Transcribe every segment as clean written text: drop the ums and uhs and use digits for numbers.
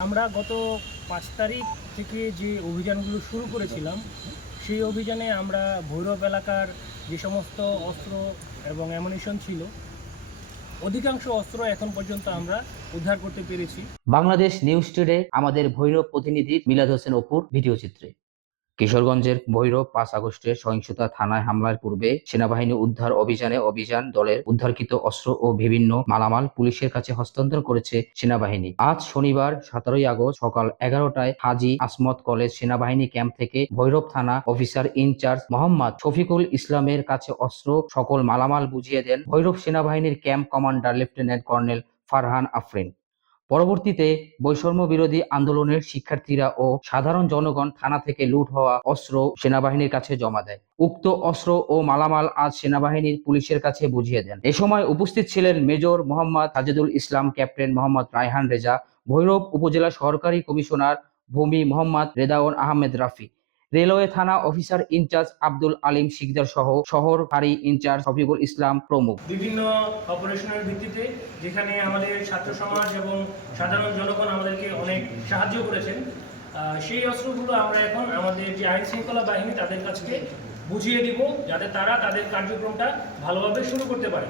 আমরা গত ৫ তারিখ থেকে যে অভিযানগুলো শুরু করেছিলাম, সেই অভিযানে আমরা ভৈরব এলাকার যে সমস্ত অস্ত্র এবং অ্যামুনিশন ছিল, অধিকাংশ অস্ত্র এখন পর্যন্ত আমরা উদ্ধার করতে পেরেছি। বাংলাদেশ নিউজ টুডে আমাদের ভৈরব প্রতিনিধি মিলাদ হোসেন অপুর ভিডিও চিত্রে। কিশোরগঞ্জের ভৈরব ৫ আগস্টের সহিংসতা থানায় হামলার পূর্বে সেনাবাহিনী উদ্ধার অভিযান দলের উদ্ধারকৃত অস্ত্র ও বিভিন্ন মালামাল পুলিশের কাছে হস্তান্তর করেছে সেনাবাহিনী। আজ শনিবার ১৭ আগস্ট সকাল ১১টায় হাজী আসমত কলেজ সেনাবাহিনী ক্যাম্প থেকে ভৈরব থানা অফিসার ইনচার্জ মোহাম্মদ শফিকুল ইসলামের কাছে অস্ত্র সকল মালামাল বুঝিয়ে দেন ভৈরব সেনাবাহিনীর camp commander lieutenant colonel Farhan Afrin. পরবর্তীতে বৈষম্য বিরোধী আন্দোলনের শিক্ষার্থীরা ও সাধারণ জনগণ থানা থেকে লুট হওয়া অস্ত্র সেনাবাহিনীর কাছে জমা দেয়। উক্ত অস্ত্র ও মালামাল আজ সেনাবাহিনীর পুলিশের কাছে বুঝিয়ে দেন। এ সময় উপস্থিত ছিলেন মেজর মোহাম্মদ সাজেদুল ইসলাম, ক্যাপ্টেন মোহাম্মদ রায়হান রেজা, ভৈরব উপজেলা সহকারী কমিশনার ভূমি মোহাম্মদ রেদাওয়ান আহমেদ রাফি, রেলওয়ে থানা অফিসার ইনচার্জ আব্দুল আলিম শিকদার সহ শহর ফাঁড়ি ইনচার্জ শফিকুল ইসলাম প্রমুখ। বিভিন্ন অপারেশনের ভিত্তিতে যেখানে আমাদের ছাত্র সমাজ এবং সাধারণ জনগণ আমাদেরকে অনেক সাহায্য করেছেন, সেই অস্ত্রগুলো আমরা এখন আমাদের যে আইন শৃঙ্খলা বাহিনী তাদের কাছে বুঝিয়ে দিব, যাতে তারা তাদের কার্যক্রমটা ভালোভাবে শুরু করতে পারে।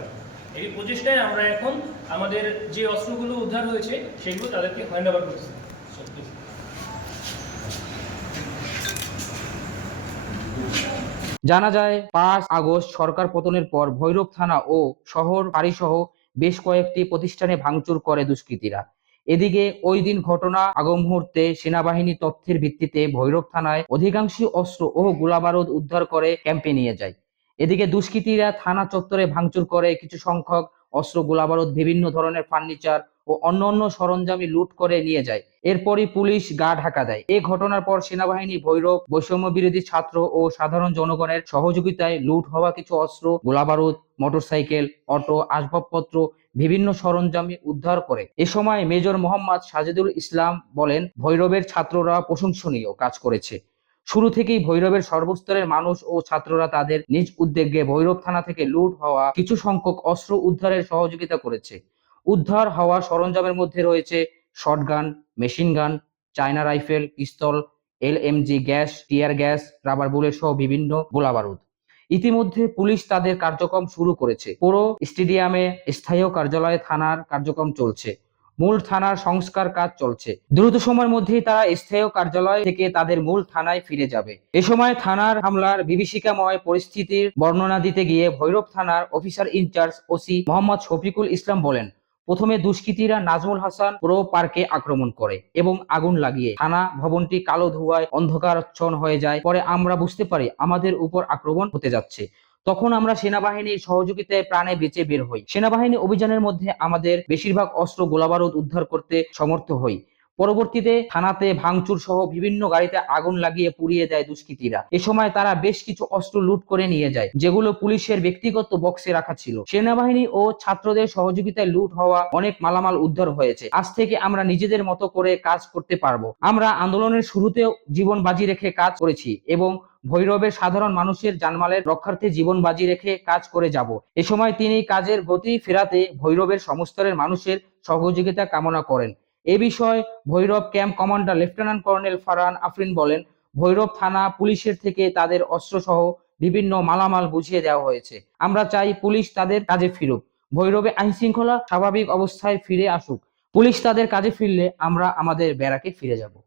এই প্রচেষ্টায় আমরা এখন আমাদের যে অস্ত্রগুলো উদ্ধার হয়েছে সেগুলো তাদেরকে হ্যান্ড ওভার করছি। জানা যায় ৫ আগস্ট সরকার পতনের পর ভৈরব থানা ও শহর ফাঁড়িসহ বেশ কয়েকটি প্রতিষ্ঠানে ভাঙচুর করে দুষ্কৃতীরা। এদিকে ওই দিন ঘটনা আগ মুহূর্তে সেনাবাহিনী তথ্যের ভিত্তিতে ভৈরব থানায় অধিকাংশ অস্ত্র ও গোলাবারুদ উদ্ধার করে ক্যাম্পে নিয়ে যায়। এদিকে দুষ্কৃতীরা থানা চত্বরে ভাঙচুর করে কিছু সংখ্যক অস্ত্র, গোলাবারুদ, বিভিন্ন ধরনের ফার্নিচার ও অন্যান্য সরঞ্জাম লুট করে নিয়ে যায়। এরপরই পুলিশ গা ঢাকা দেয়। এ ঘটনার পর সেনাবাহিনী ভৈরব বৈষম্য বিরোধী ছাত্র ও সাধারণ জনগণের সহযোগিতায় লুট হওয়া কিছু অস্ত্র, গোলাবারুদ, মোটরসাইকেল, অটো, আসবাবপত্র, বিভিন্ন সরঞ্জাম উদ্ধার করে। এ সময় মেজর মোহাম্মদ সাজেদুল ইসলাম বলেন, ভৈরবের ছাত্ররা প্রশংসনীয় কাজ করেছে। শুরু থেকেই ভৈরবের সর্বস্তরের মানুষ ও ছাত্ররা তাদের নিজ উদ্যোগে ভৈরব থানা থেকে লুট হওয়া কিছু সংখ্যক অস্ত্র উদ্ধারের সহযোগিতা করেছে। উদ্ধার হওয়া সরঞ্জামের মধ্যে রয়েছে shotgun, machine gun, China rifle, pistol, LMG gas, tear gas, rubber bullet সহ বিভিন্ন গোলাবারুদ। ইতিমধ্যে পুলিশ তাদের কার্যক্রম শুরু করেছে। পৌর স্টেডিয়ামে স্থায়ী কার্যালয়ে থানার কার্যক্রম চলছে। মূল থানার সংস্কার কাজ চলছে। দ্রুত সময়ের মধ্যেই তারা স্থায়ী কার্যালয় থেকে তাদের মূল থানায় ফিরে যাবে। এ সময় থানার হামলার বিভীষিকাময় পরিস্থিতির বর্ণনা দিতে গিয়ে ভৈরব থানার officer in charge OC Mohammad Shafiqul Islam বলেন, প্রথমে দুষ্কৃতীরা নাজমুল হাসান প্রো পার্কে আক্রমণ করে এবং আগুন লাগিয়ে থানা ভবনটি কালো ধোঁয়ায় অন্ধকারাচ্ছন্ন হয়ে যায়। পরে আমরা বুঝতে পারি আমাদের উপর আক্রমণ হতে যাচ্ছে। তখন আমরা সেনাবাহিনীর সহযোগিতায় প্রাণে বেঁচে বের হই। সেনাবাহিনী অভিযানের মধ্যে আমাদের বেশিরভাগ অস্ত্র, গোলাবারুদ উদ্ধার করতে সমর্থ হই। পরবর্তীতে থানাতে ভাঙচুর সহ বিভিন্ন গাড়িতে আগুন লাগিয়ে পুড়িয়ে দেয় দুষ্কৃতীরা। এ সময় তারা বেশ কিছু অস্ত্র লুট করে নিয়ে যায়, যেগুলো পুলিশের ব্যক্তিগত বক্সে রাখা ছিল। সেনাবাহিনী ও ছাত্রদের সহযোগিতায় লুট হওয়া অনেক মালামাল উদ্ধার হয়েছে। আজ থেকে আমরা নিজেদের মতো করে কাজ করতে পারবো। আমরা আন্দোলনের শুরুতেও জীবন বাজি রেখে কাজ করেছি এবং ভৈরবের সাধারণ মানুষের জানমালের রক্ষার্থে জীবন বাজি রেখে কাজ করে যাব। এ সময় তিনি কাজের গতি ফেরাতে ভৈরবের সমস্তরের মানুষের সহযোগিতা কামনা করেন। এ বিষয়ে Bhairab camp commander lieutenant colonel Farhan Afrin বলেন, ভৈরব থানা পুলিশের থেকে তাদের অস্ত্রসহ বিভিন্ন মালামাল বুঝিয়ে দেওয়া হয়েছে। আমরা চাই পুলিশ তাদের কাজে ফিরুক, ভৈরবে আইন শৃঙ্খলা স্বাভাবিক অবস্থায় ফিরে আসুক। পুলিশ তাদের কাজে ফিরলে আমরা আমাদের ব্যারাকে ফিরে যাব।